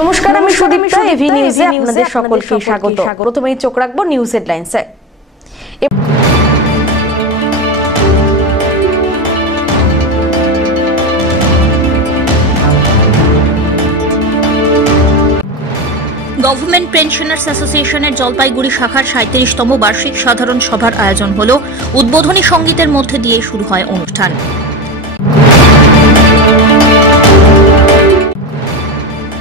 নমস্কার, আমি সুদীপ্তা। এভি নিউজে আপনাদের সকলকে স্বাগত। প্রথমেই চোখ রাখবো নিউজ হেডলাইন্সে। গভর্নমেন্ট পেনশনার্স অ্যাসোসিয়েশনের জলপাইগুড়ি শাখার ৩৭তম বার্ষিক সাধারণ সভার আয়োজন হল। উদ্বোধনী সঙ্গীতের মধ্যে দিয়ে শুরু হয় অনুষ্ঠান।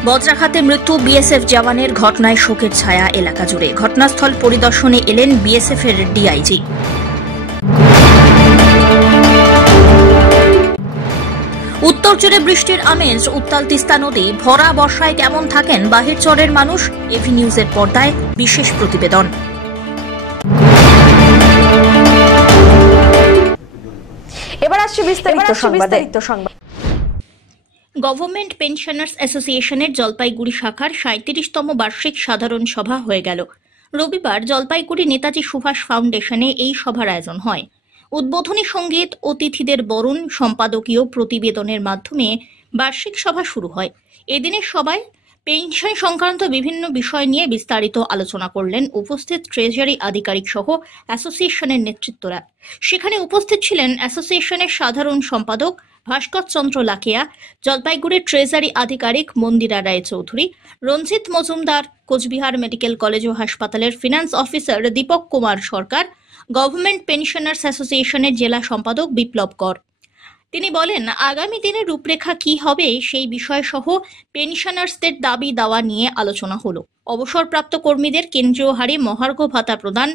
বজ্রাঘাতে মৃত্যু বিএসএফ জওয়ানের ঘটনায় শোকের ছায়া এলাকা জুড়ে। ঘটনাস্থল পরিদর্শনে এলেন বিএসএফ এর ডিআইজি। উত্তর জুড়ে বৃষ্টির আমেজ, উত্তাল তিস্তা নদী। ভরা বর্ষায় কেমন থাকেন বাহিরচরের মানুষ? এভি নিউজের পর্দায় বিশেষ প্রতিবেদন। এবার আসছে বিস্তারিত সংবাদ। গভর্নমেন্ট পেনশনার্স অ্যাসোসিয়েশনের জলপাইগুড়ি শাখার ৩৭তম বার্ষিক সাধারণ সভা হয়ে গেল। রবিবার জলপাইগুড়ি নেতাজি সুভাষ ফাউন্ডেশনে এই সভার আয়োজন হয়। উদ্বোধনী সঙ্গীত, অতিথিদের বরণ, সম্পাদকীয় প্রতিবেদনের মাধ্যমে বার্ষিক সভা শুরু হয়। এদিনের সভায় পেনশন সংক্রান্ত বিভিন্ন বিষয় নিয়ে বিস্তারিত আলোচনা করলেন উপস্থিত ট্রেজারি আধিকারিক সহ অ্যাসোসিয়েশনের নেতৃত্বরা। সেখানে উপস্থিত ছিলেন অ্যাসোসিয়েশনের সাধারণ সম্পাদক ভাস্কর চন্দ্র লাকেয়া, জলপাইগুড়ির ট্রেজারি আধিকারিক মন্দিরা রায়চৌধুরী, রঞ্জিত মজুমদার, কোচবিহার মেডিকেল কলেজ ও হাসপাতালের ফিনান্স অফিসার দীপক কুমার সরকার, গভর্নমেন্ট পেনশনার্স অ্যাসোসিয়েশনের জেলা সম্পাদক বিপ্লব কর। তিনি বলেন, আগামী দিনের রূপরেখা কি হবে সেই বিষয় সহ পেনশনার্সদের দাবি দাওয়া নিয়ে আলোচনা হলো। অবসরপ্রাপ্ত কর্মীদের কেন্দ্রীয় হারে মহার্ঘ ভাতা প্রদান,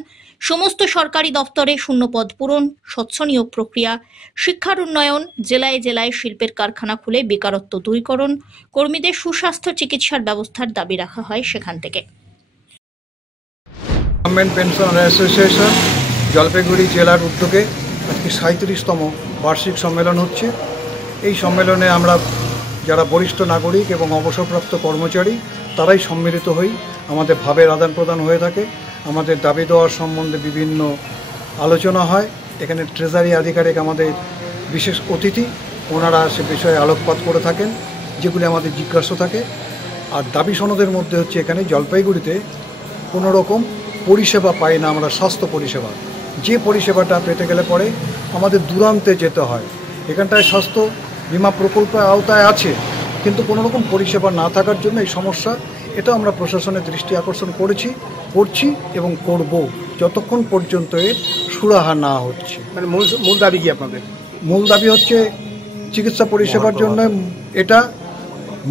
সমস্ত সরকারি দপ্তরে শূন্যপদ পূরণ, স্বচ্ছ নিয়োগ প্রক্রিয়া, শিক্ষার উন্নয়ন, জেলায় জেলায় শিল্পের কারখানা খুলে বেকারত্ব দূরীকরণ, কর্মীদের সুস্বাস্থ্য চিকিৎসার ব্যবস্থার দাবি রাখা হয় সেখান থেকে। গভর্নমেন্ট পেনশন অ্যাসোসিয়েশন জলপাইগুড়ি জেলার উদ্যোগে আজকে ৩৭তম বার্ষিক সম্মেলন হচ্ছে। এই সম্মেলনে আমরা যারা বরিষ্ঠ নাগরিক এবং অবসরপ্রাপ্ত কর্মচারী তারাই সম্মিলিত হই। আমাদের ভাবের আদান প্রদান হয়ে থাকে, আমাদের দাবি দেওয়ার সম্বন্ধে বিভিন্ন আলোচনা হয়। এখানে ট্রেজারি আধিকারিক আমাদের বিশেষ অতিথি, ওনারা সে বিষয়ে আলোকপাত করে থাকেন, যেগুলি আমাদের জিজ্ঞাসা থাকে। আর দাবি সনদের মধ্যে হচ্ছে এখানে জলপাইগুড়িতে কোনো রকম পরিষেবা পাই না আমরা, স্বাস্থ্য পরিষেবা। যে পরিষেবাটা পেতে গেলে পরে আমাদের দূরান্তে যেতে হয়। এখানটায় স্বাস্থ্য বিমা প্রকল্পের আওতায় আছে, কিন্তু কোনো রকম পরিষেবা না থাকার জন্য এই সমস্যা। এটা আমরা প্রশাসনের দৃষ্টি আকর্ষণ করছি এবং করব, যতক্ষণ পর্যন্ত এর সুরাহা না হচ্ছে। মানে মূল দাবি কি আপনাদের? মূল দাবি হচ্ছে চিকিৎসা পরিষেবার জন্য এটা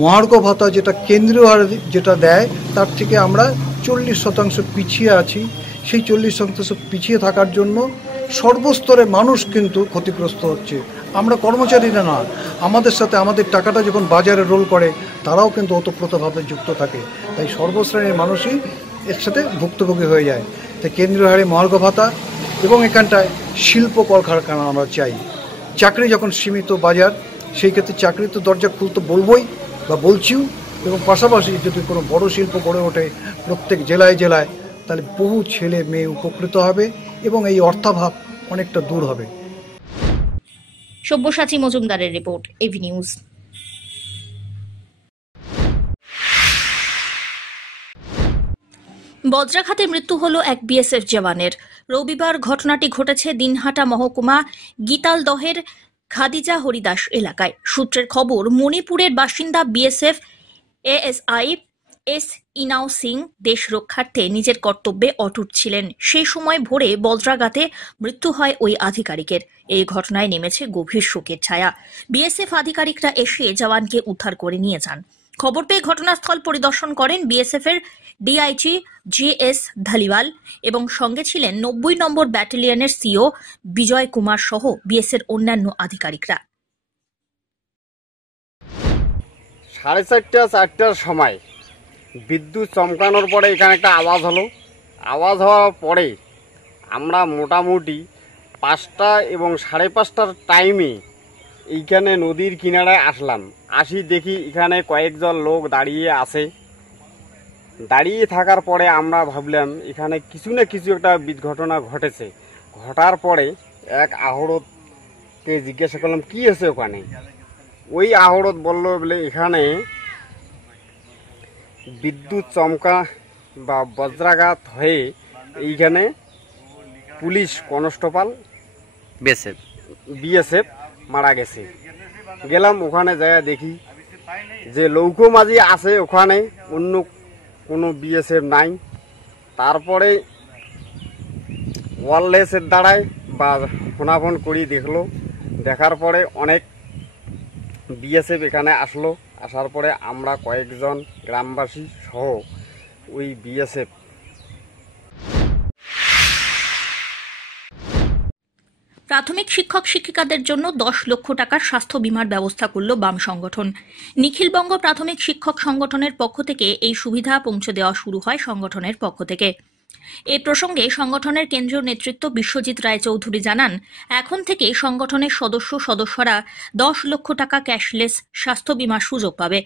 মহার্ঘ ভাতা যেটা কেন্দ্রীয় হারে যেটা দেয় তার থেকে আমরা 40% পিছিয়ে আছি। সেই 40% পিছিয়ে থাকার জন্য সর্বস্তরের মানুষ কিন্তু ক্ষতিগ্রস্ত হচ্ছে। আমরা কর্মচারীরা না, আমাদের সাথে আমাদের টাকাটা যখন বাজারে রোল করে তারাও কিন্তু ওতপ্রোতভাবে যুক্ত থাকে। তাই সর্বশ্রেণীর মানুষই এর সাথে ভুক্তভোগী হয়ে যায়। তাই কেন্দ্রীয় হারে মহার্ঘ ভাতা এবং এখানটায় শিল্প কলকারখানা আমরা চাই। চাকরি যখন সীমিত বাজার, সেই ক্ষেত্রে চাকরি তো দরজা খুলতে বলবই বা বলছিও, এবং পাশাপাশি যদি কোনো বড় শিল্প গড়ে ওঠে প্রত্যেক জেলায় জেলায়, তাহলে বহু ছেলে মেয়ে উপকৃত হবে এবং এই অর্থাভাব অনেকটা দূর হবে। সব্যসাচী মজুমদারের রিপোর্ট, এভি নিউজ। বজ্রাঘাতে মৃত্যু হলো এক বিএসএফ জওয়ানের। রবিবার ঘটনাটি ঘটেছে দিনহাটা মহকুমা গীতালদহের খাদিজা হরিদাস এলাকায়। সূত্রের খবর, মণিপুরের বাসিন্দা বিএসএফ এএসআই এস ইনাও সিং দেশ রক্ষার্থে নিজের কর্তব্যে অটুট ছিলেন। সেই সময় ভোরে বজ্রাঘাতে মৃত্যু হয় ওই আধিকারিকের। এই ঘটনায় নেমেছে গভীর শোকের ছায়া। বিএসএফ আধিকারিকরা এসে জওয়ানকে উদ্ধার করে নিয়ে যান। খবর পেয়ে ঘটনাস্থল পরিদর্শন করেন বিএসএফ এর ডিআইজি জে.এস. ধালিওয়াল এবং সঙ্গে ছিলেন ৯০ নম্বর ব্যাটালিয়নের সিও বিজয় কুমার সহ বিএসএফ অন্যান্য আধিকারিকরা। 4:30-4টার সময় বিদ্যুৎ চমকানোর পরে এখানে একটা আওয়াজ হলো। আওয়াজ হওয়ার পরে আমরা মোটামুটি 5টা এবং 5:30টার টাইমে এইখানে নদীর কিনারায় আসলাম। আসি দেখি এখানে কয়েকজন লোক দাঁড়িয়ে আছে। দাঁড়িয়ে থাকার পরে আমরা ভাবলাম এখানে কিছু না কিছু একটা ঘটনা ঘটেছে। ঘটার পরে এক আহরতকে জিজ্ঞাসা করলাম কি আছে ওখানে। ওই আহরত বলল বলে এখানে বিদ্যুৎ চমকা বা বজ্রাঘাত হয়ে এইখানে পুলিশ কনস্টেবল বিএসএফ মারা গেছে। গেলাম ওখানে যায় দেখি যে লৌকো মাঝি আছে ওখানে, অন্য কোনো বিএসএফ নাই। তারপরে ওয়ারলেসের দ্বারায় বা ফোনাফোন করি দেখলো, দেখার পরে অনেক বিএসএফ এখানে আসলো। আসার পরে আমরা কয়েকজন গ্রামবাসী সহ ওই বিএসএফ প্রাথমিক শিক্ষক শিক্ষিকাদের জন্য 10 লক্ষ টাকার স্বাস্থ্য বীমার ব্যবস্থা করল বাম সংগঠন। নিখিলবঙ্গ প্রাথমিক শিক্ষক সংগঠনের পক্ষ থেকে এই সুবিধা পৌঁছে দেওয়া শুরু হয় সংগঠনের পক্ষ থেকে। এই প্রসঙ্গে সংগঠনের কেন্দ্রীয় নেতৃত্ব বিশ্বজিৎ রায়চৌধুরী জানান, এখন থেকে সংগঠনের সদস্যরা 10 লক্ষ টাকা ক্যাশলেস স্বাস্থ্য বীমার সুযোগ পাবে।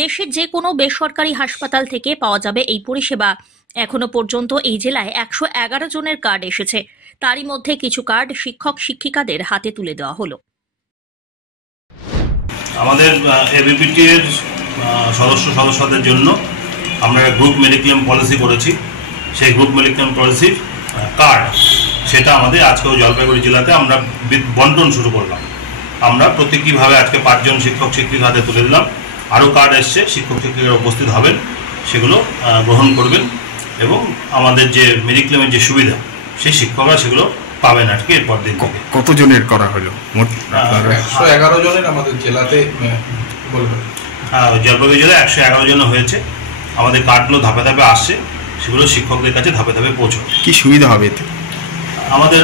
দেশের যে কোনো বেসরকারি হাসপাতাল থেকে পাওয়া যাবে এই পরিষেবা। এখনো পর্যন্ত এই জেলায় 111 জনের কার্ড এসেছে, তারই মধ্যে কিছু কার্ড শিক্ষক শিক্ষিকাদের হাতে তুলে দেওয়া হলো। আমাদের এবিপিটি এর সদস্যদের জন্য আমরা গ্রুপ মেডিক্লেম পলিসি করেছি। সেই গ্রুপ মেডিক্লেম পলিসির কার্ড সেটা আমাদের আজকেও জলপাইগুড়ি জেলাতে আমরা বন্টন শুরু করলাম। আমরা প্রতীকীভাবে আজকে 5 জন শিক্ষক শিক্ষিকার হাতে তুলে দিলাম। আরও কার্ড এসছে, শিক্ষক শিক্ষিকারা উপস্থিত হবেন, সেগুলো গ্রহণ করবেন এবং আমাদের যে মেডিক্লেমের যে সুবিধা সেই শিক্ষকরা সেগুলো পাবেন আর কি এরপর দিন থেকে। কতজনের করা হলো? মোট 111 জনের আমাদের জেলাতে জলপাইগুড়ি জেলায় 111 জন হয়েছে। আমাদের কার্ডগুলো ধাপে ধাপে আসছে, সেগুলো শিক্ষকদের কাছে ধাপে ধাপে পৌঁছবে। কি সুবিধা হবে এতে? আমাদের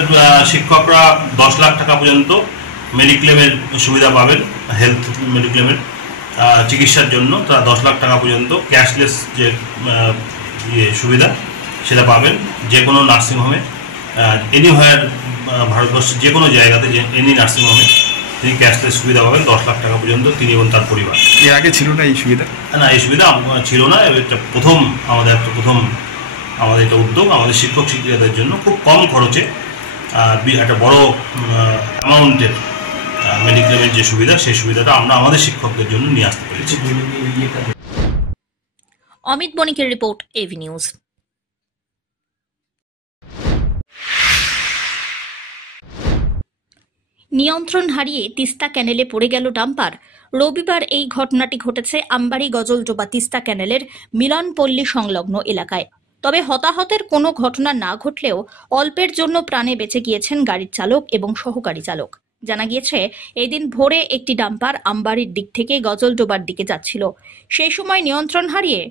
শিক্ষকরা 10 লাখ টাকা পর্যন্ত মেডিক্লেমের সুবিধা পাবেন। হেলথ মেডিক্লেমের চিকিৎসার জন্য তারা 10 লাখ টাকা পর্যন্ত ক্যাশলেস যে সুবিধা সেটা পাবেন। যে কোনো নার্সিংহোমে এনিহোয়ার ভারতবর্ষের যে কোনো জায়গাতে এনি নার্সিংহোমে তিনি ক্যাশলেস সুবিধা পাবেন 10 লাখ টাকা পর্যন্ত, তিনি এবং তার পরিবার। এর আগে ছিল না এই সুবিধা? না, এই সুবিধা ছিল না। এটা প্রথম আমাদের একটা উদ্যোগ। আমাদের শিক্ষক শিক্ষিকাদের জন্য খুব কম খরচে একটা বড় অ্যামাউন্টের মেডিক্লেমের যে সুবিধা, সেই সুবিধাটা আমরা আমাদের শিক্ষকদের জন্য নিয়ে আসতে পেরেছি। অমিত বণিকের রিপোর্ট, এভি নিউজ। নিয়ন্ত্রণ হারিয়ে তিস্তা ক্যানেলে পড়ে গেল ডাম্পার। রবিবার এই ঘটনাটি ঘটেছে আমবাড়ি গজলডোবা তিস্তা ক্যানেলের মিলনপল্লী সংলগ্ন এলাকায়। তবে হতাহতের কোনো ঘটনা না ঘটলেও অল্পের জন্য প্রাণে বেঁচে গিয়েছেন গাড়ির চালক এবং সহকারী চালক। জানা গিয়েছে, এই দিন ভোরে একটি ডাম্পার আমবাড়ির দিক থেকে গজলডোবার দিকে যাচ্ছিল। সেই সময় নিয়ন্ত্রণ হারিয়ে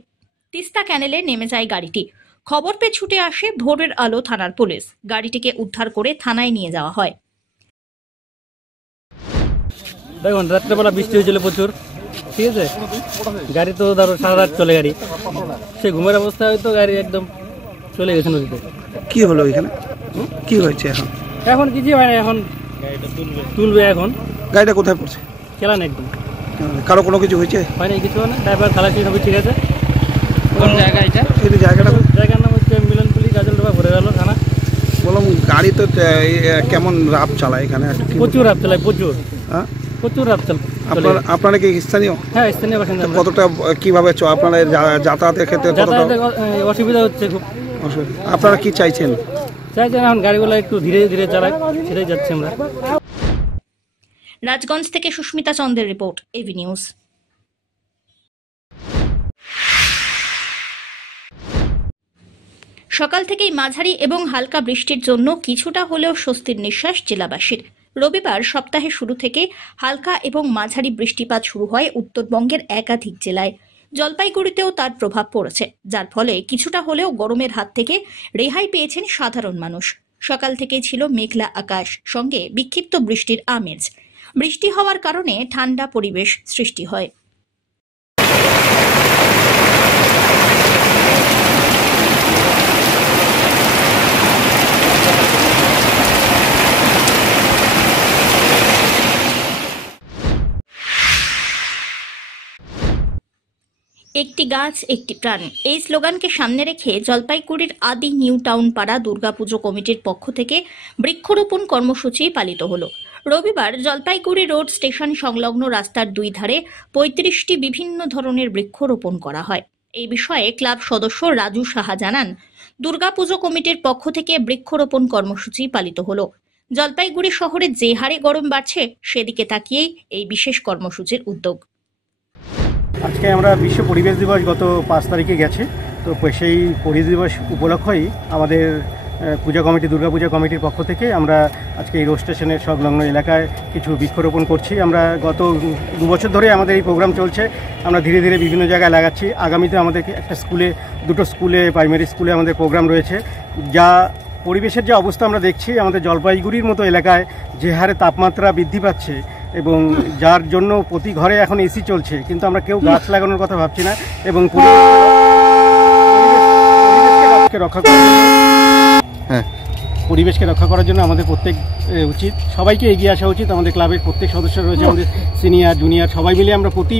তিস্তা ক্যানেলে নেমে যায় গাড়িটি। খবর পেয়ে ছুটে আসে ভোরের আলো থানার পুলিশ। গাড়িটিকে উদ্ধার করে থানায় নিয়ে যাওয়া হয়। দেখুন, রাত্রেবেলা বৃষ্টি হয়েছিল প্রচুর, ঠিক আছে। গাড়ি তো ধরো সারা রাত চলে, গাড়ি সে ঘুমের অবস্থায় হয়তো গাড়ি একদম চলে গেছে নদীতে। কি হলো এখানে? কি হয়েছে এখন? এখন কিছু হয় না, এখন তুলবে। এখন গাড়িটা কোথায় পড়ছে? চালান একদম। কারো কোনো কিছু হয়েছে? হয়নি, কিছু হয় না। ড্রাইভার খালাসি সবই ঠিক আছে। কোন জায়গা এটা? এই জায়গার নাম হচ্ছে মিলনপল্লী গজলডোবা ঘুরে গেল থানা। বললাম গাড়ি তো কেমন রাপ চালায় এখানে? প্রচুর রাপ চালায়, প্রচুর। হ্যাঁ, প্রচুর রাপ চালায়। আপনারা কি স্থানীয়? হ্যাঁ, স্থানীয় বাসিন্দা। কতটা কিভাবে আপনারা যাতায়াতের ক্ষেত্রে অসুবিধা হচ্ছে খুব। আপনারা কি চাইছেন? এখন গাড়িগুলো একটু ধীরে ধীরে চালাক, সেটাই যাচ্ছে আমরা। রাজগঞ্জ থেকে সুস্মিতা চন্দ্রের রিপোর্ট, এভি নিউজ। সকাল থেকেই মাঝারি এবং হালকা বৃষ্টির জন্য কিছুটা হলেও স্বস্তির নিঃশ্বাস জেলাবাসীর। রবিবার সপ্তাহের শুরু থেকে হালকা এবং মাঝারি বৃষ্টিপাত শুরু হয় উত্তরবঙ্গের একাধিক জেলায়। জলপাইগুড়িতেও তার প্রভাব পড়েছে, যার ফলে কিছুটা হলেও গরমের হাত থেকে রেহাই পেয়েছেন সাধারণ মানুষ। সকাল থেকে ছিল মেঘলা আকাশ, সঙ্গে বিক্ষিপ্ত বৃষ্টির আমেজ। বৃষ্টি হওয়ার কারণে ঠান্ডা পরিবেশ সৃষ্টি হয়। একটি গাছ একটি প্রাণ, এই স্লোগানকে সামনে রেখে জলপাইগুড়ির আদি নিউ টাউন পাড়া দুর্গাপুজো কমিটির পক্ষ থেকে বৃক্ষরোপণ কর্মসূচি পালিত হলো। রবিবার জলপাইগুড়ি রোড স্টেশন সংলগ্ন রাস্তার দুই ধারে 35টি বিভিন্ন ধরনের বৃক্ষরোপণ করা হয়। এই বিষয়ে ক্লাব সদস্য রাজু সাহা জানান, দুর্গাপুজো কমিটির পক্ষ থেকে বৃক্ষরোপণ কর্মসূচি পালিত হলো। জলপাইগুড়ি শহরে যে হারে গরম বাড়ছে সেদিকে তাকিয়েই এই বিশেষ কর্মসূচির উদ্যোগ। আজকে আমরা বিশ্ব পরিবেশ দিবস গত 5 তারিখে গেছে, তো সেই পরিবেশ দিবস উপলক্ষেই আমাদের পূজা কমিটি, দুর্গাপূজা কমিটির পক্ষ থেকে আমরা আজকে এই রোড স্টেশনের সংলগ্ন এলাকায় কিছু বৃক্ষরোপণ করছি। আমরা গত 2 বছর ধরে আমাদের এই প্রোগ্রাম চলছে। আমরা ধীরে ধীরে বিভিন্ন জায়গায় লাগাচ্ছি। আগামীতে আমাদের একটা স্কুলে, 2টো স্কুলে, প্রাইমারি স্কুলে আমাদের প্রোগ্রাম রয়েছে। যা পরিবেশের যে অবস্থা আমরা দেখছি, আমাদের জলপাইগুড়ির মতো এলাকায় যে হারে তাপমাত্রা বৃদ্ধি পাচ্ছে এবং যার জন্য প্রতি ঘরে এখন এসি চলছে, কিন্তু আমরা কেউ গাছ লাগানোর কথা ভাবছি না। এবং পরিবেশকে রক্ষা করার জন্য আমাদের প্রত্যেক উচিত, সবাইকে এগিয়ে আসা উচিত। আমাদের ক্লাবের প্রত্যেক সদস্য রয়েছে, আমাদের সিনিয়র জুনিয়র সবাই মিলে আমরা প্রতি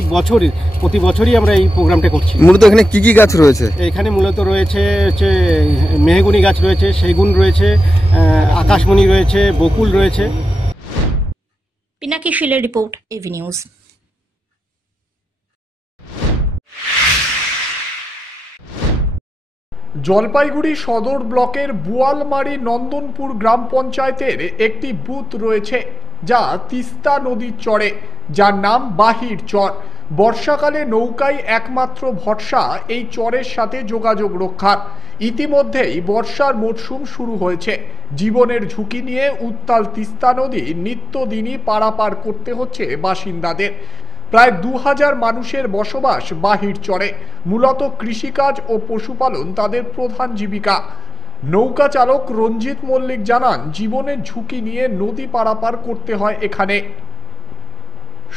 বছরই আমরা এই প্রোগ্রামটা করছি। মূলত এখানে কি কি গাছ রয়েছে? এখানে মূলত রয়েছে মেহগনি গাছ রয়েছে, সেগুন রয়েছে, আকাশমণি রয়েছে, বকুল রয়েছে। পিনাকি শিলের রিপোর্ট, এভি নিউজ। জলপাইগুড়ি সদর ব্লকের বোয়ালমারি নন্দনপুর গ্রাম পঞ্চায়েতের একটি বুথ রয়েছে যা তিস্তা নদীর চরে, যার নাম বাহির চর। বর্ষাকালে নৌকায় একমাত্র ভরসা এই চরের সাথে যোগাযোগ রক্ষার। ইতিমধ্যেই বর্ষার মরশুম শুরু হয়েছে। জীবনের ঝুঁকি নিয়ে উত্তাল তিস্তা নদী নিত্যদিনই পারাপার করতে হচ্ছে বাসিন্দাদের। প্রায় 2000 মানুষের বসবাস বাহির চরে। মূলত কৃষিকাজ ও পশুপালন তাদের প্রধান জীবিকা। নৌকা চালক রঞ্জিত মল্লিক জানান, জীবনের ঝুঁকি নিয়ে নদী পারাপার করতে হয় এখানে।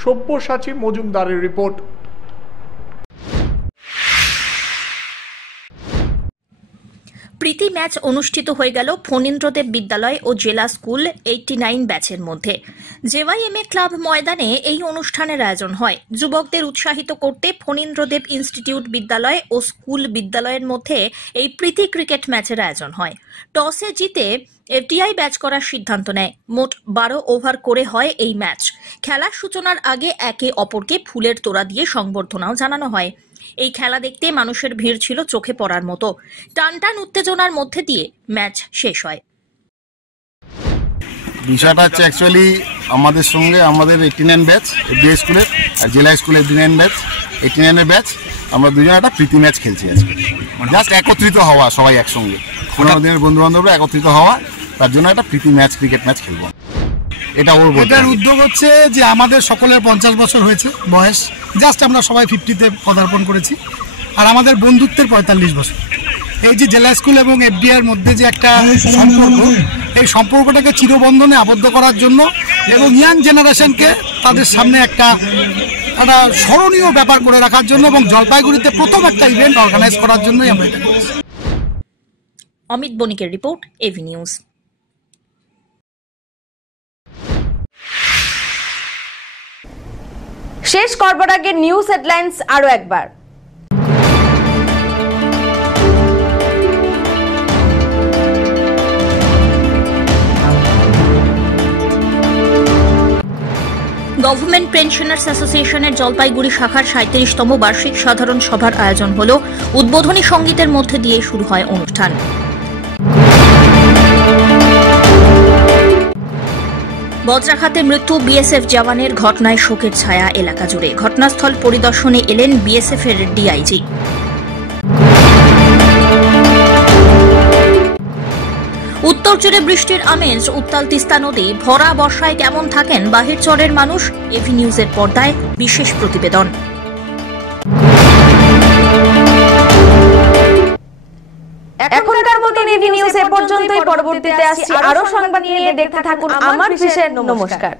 সব্যসাচী মজুমদারের রিপোর্ট। প্রীতি ম্যাচ অনুষ্ঠিত হয়ে গেল ফণীন্দ্রদেব বিদ্যালয় ও জেলা স্কুল 89 ব্যাচের মধ্যে। জেওয়াইএমএ ক্লাব ময়দানে এই অনুষ্ঠানের আয়োজন হয়। যুবকদের উৎসাহিত করতে ফণীন্দ্রদেব ইনস্টিটিউট বিদ্যালয় ও স্কুল বিদ্যালয়ের মধ্যে এই প্রীতি ক্রিকেট ম্যাচের আয়োজন হয়। টসে জিতে এফডিআই ব্যাচ করার সিদ্ধান্ত নেয়। মোট 12 ওভার করে হয় এই ম্যাচ। খেলার সূচনার আগে একে অপরকে ফুলের তোড়া দিয়ে সংবর্ধনাও জানানো হয়। এই খেলা দেখতে মানুষের ভিড় ছিল চোখে পড়ার মতো। টানটান উত্তেজনার মধ্যে দিয়ে ম্যাচ শেষ হয়। বিষয়টা হচ্ছে অ্যাকচুয়ালি আমাদের সঙ্গে আমাদের 89 ব্যাচ এফডিআই স্কুলের আর জেলা স্কুলের 89 ব্যাচ 89 ব্যাচ আমরা দুজন একটা প্রীতি ম্যাচ খেলছি আজকে। জাস্ট একত্রিত হওয়া, সবাই একসঙ্গে 15 দিনের বন্ধু বান্ধবরা একত্রিত হওয়া, তার জন্য একটা প্রীতি ম্যাচ, ক্রিকেট ম্যাচ খেলবো। এটার উদ্যোগ হচ্ছে যে আমাদের সকলের 50 বছর হয়েছে বয়স, জাস্ট আমরা সবাই 50-তে পদার্পণ করেছি, আর আমাদের বন্ধুত্বের 45 বছর। এই যে জেলা স্কুল এবং এফডিআর মধ্যে যে একটা সম্পর্ক, এই সম্পর্কটাকে চিরবন্ধনে আবদ্ধ করার জন্য এবং ইয়াং জেনারেশনকে তাদের সামনে একটা স্মরণীয় ব্যাপার করে রাখার জন্য এবং জলপাইগুড়িতে প্রথম একটা ইভেন্ট অর্গানাইজ করার জন্যই আমরা এটা করেছি। অমিত বণিকের রিপোর্ট, এভি নিউজ। শেষ করবার আগে নিউজ হেডলাইন্স আরো একবার। গভর্নমেন্ট পেনশনার্স অ্যাসোসিয়েশনের জলপাইগুড়ি শাখার 37তম বার্ষিক সাধারণ সভার আয়োজন হল। উদ্বোধনী সঙ্গীতের মধ্যে দিয়ে শুরু হয় অনুষ্ঠান। বজ্রাঘাতে মৃত্যু বিএসএফ জওয়ানের ঘটনায় শোকের ছায়া এলাকা জুড়ে। ঘটনাস্থল পরিদর্শনে এলেন বিএসএফ এর ডিআইজি। উত্তর জুড়ে বৃষ্টির আমেজ, উত্তাল তিস্তা নদী। ভরা বর্ষায় কেমন থাকেন বাহির চরের মানুষ? এভি নিউজের পর্দায় বিশেষ প্রতিবেদন। এখনকার মতো এভি নিউজ এ পর্যন্তই। পরবর্তীতে আসছি আরো সংবাদ নিয়ে। দেখতে থাকুন আমার ভিশন। নমস্কার।